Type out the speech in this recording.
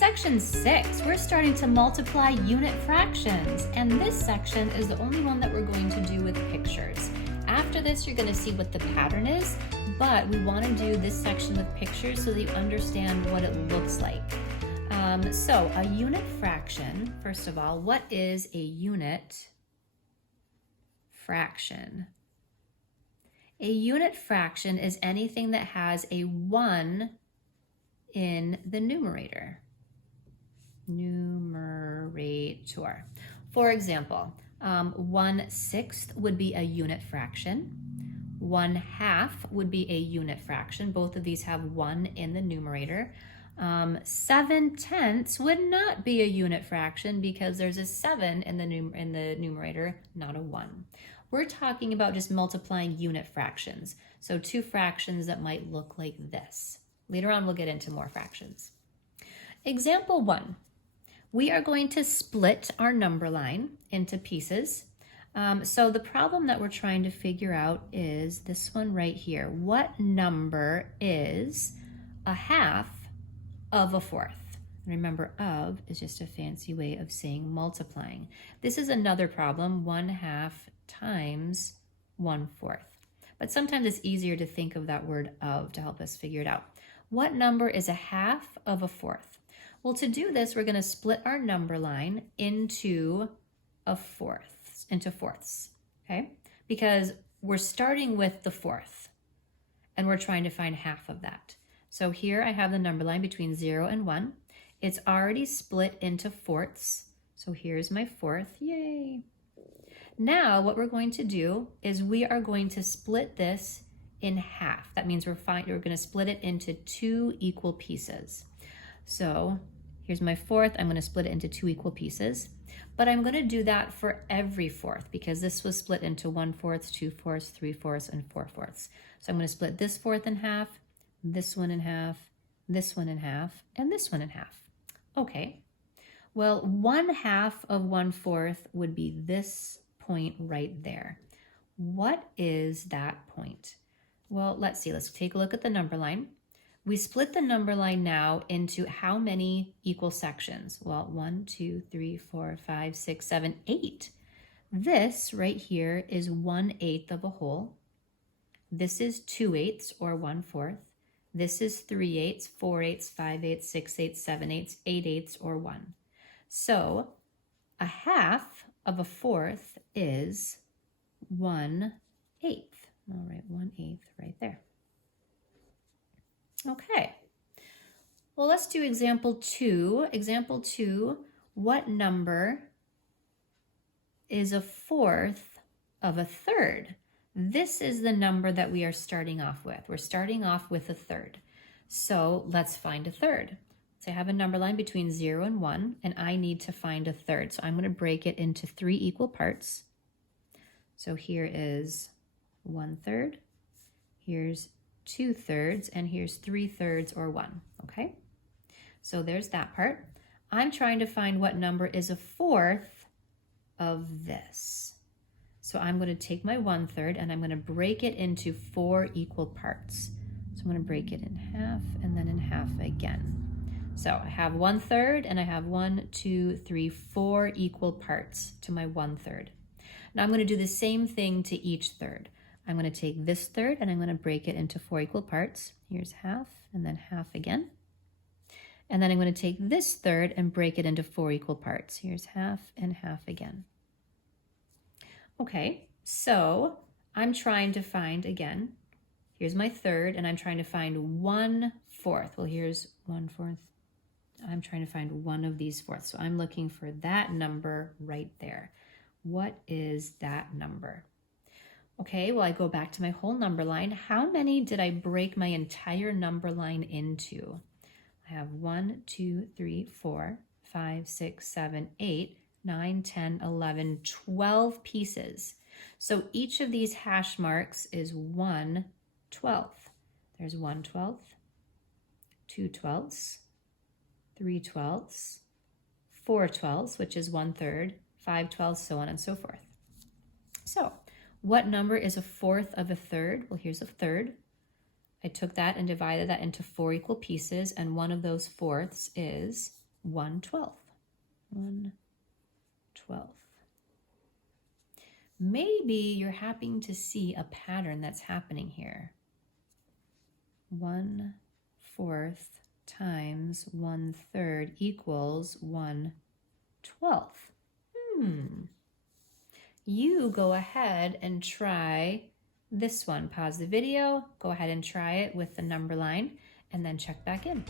section 6, we're starting to multiply unit fractions, and this section is the only one that we're going to do with pictures. After this, you're going to see what the pattern is, but we want to do this section with pictures so that you understand what it looks like. So a unit fraction, first of all, what is a unit fraction? A unit fraction is anything that has a 1 in the numerator. For example, 1/6 would be a unit fraction. 1/2 would be a unit fraction. Both of these have 1 in the numerator. 7/10 would not be a unit fraction because there's a 7 in the numerator, not a 1. We're talking about just multiplying unit fractions. So two fractions that might look like this. Later on, we'll get into more fractions. Example 1. We are going to split our number line into pieces. So the problem that we're trying to figure out is this one right here. What number is 1/2 of 1/4? Remember, of is just a fancy way of saying multiplying. This is another problem, 1/2 times 1/4. But sometimes it's easier to think of that word of to help us figure it out. What number is 1/2 of 1/4? Well, to do this, we're going to split our number line into fourths, okay? Because we're starting with the 1/4, and we're trying to find 1/2 of that. So here I have the number line between 0 and 1. It's already split into fourths. So here's my 1/4, yay. Now what we're going to do is we are going to split this in half. That means we're going to split it into 2 equal pieces. So here's my 1/4. I'm going to split it into 2 equal pieces. But I'm going to do that for every 1/4 because this was split into 1/4, 2/4, 3/4, and 4/4. So I'm going to split this 1/4 in half, this one in half, this one in half, and this one in half. Okay. Well, 1/2 of 1/4 would be this point right there. What is that point? Well, let's see. Let's take a look at the number line. We split the number line now into how many equal sections? Well, 1, 2, 3, 4, 5, 6, 7, 8. This right here is 1/8 of a whole. This is 2/8 or 1/4. This is 3/8, 4/8, 5/8, 6/8, 7/8, 8/8 or 1. So 1/2 of 1/4 is 1/8. All right, 1/8 right there. Okay, well, let's do example 2. Example 2, what number is 1/4 of 1/3? This is the number that we are starting off with. We're starting off with 1/3. So let's find 1/3. So I have a number line between 0 and 1, and I need to find 1/3. So I'm going to break it into 3 equal parts. So here is 1/3, here's 2/3, and here's 3/3 or 1, okay? So there's that part. I'm trying to find what number is 1/4 of this. So I'm going to take my 1/3 and I'm going to break it into 4 equal parts. So I'm going to break it in half and then in half again. So I have 1/3 and I have 1, 2, 3, 4 equal parts to my 1/3. Now I'm going to do the same thing to each third. I'm going to take this third and I'm going to break it into 4 equal parts. Here's half and then half again. And then I'm going to take this third and break it into 4 equal parts. Here's half and half again. Okay, so I'm trying to find, again, here's my third and I'm trying to find 1/4. Well, here's 1/4. I'm trying to find one of these fourths. So I'm looking for that number right there. What is that number? Okay, well, I go back to my whole number line. How many did I break my entire number line into? I have 1, 2, 3, 4, 5, 6, 7, 8, 9, 10, 11, 12 pieces. So each of these hash marks is 1/12. There's 1/12, 2/12, 3/12, 4/12, which is 1/3, 5/12, so on and so forth. So what number is 1/4 of 1/3? Well, here's 1/3. I took that and divided that into 4 equal pieces, and one of those fourths is 1/12. 1/12. Maybe you're happening to see a pattern that's happening here. 1/4 times 1/3 equals 1/12. You go ahead and try this one. Pause the video, go ahead and try it with the number line, and then check back in.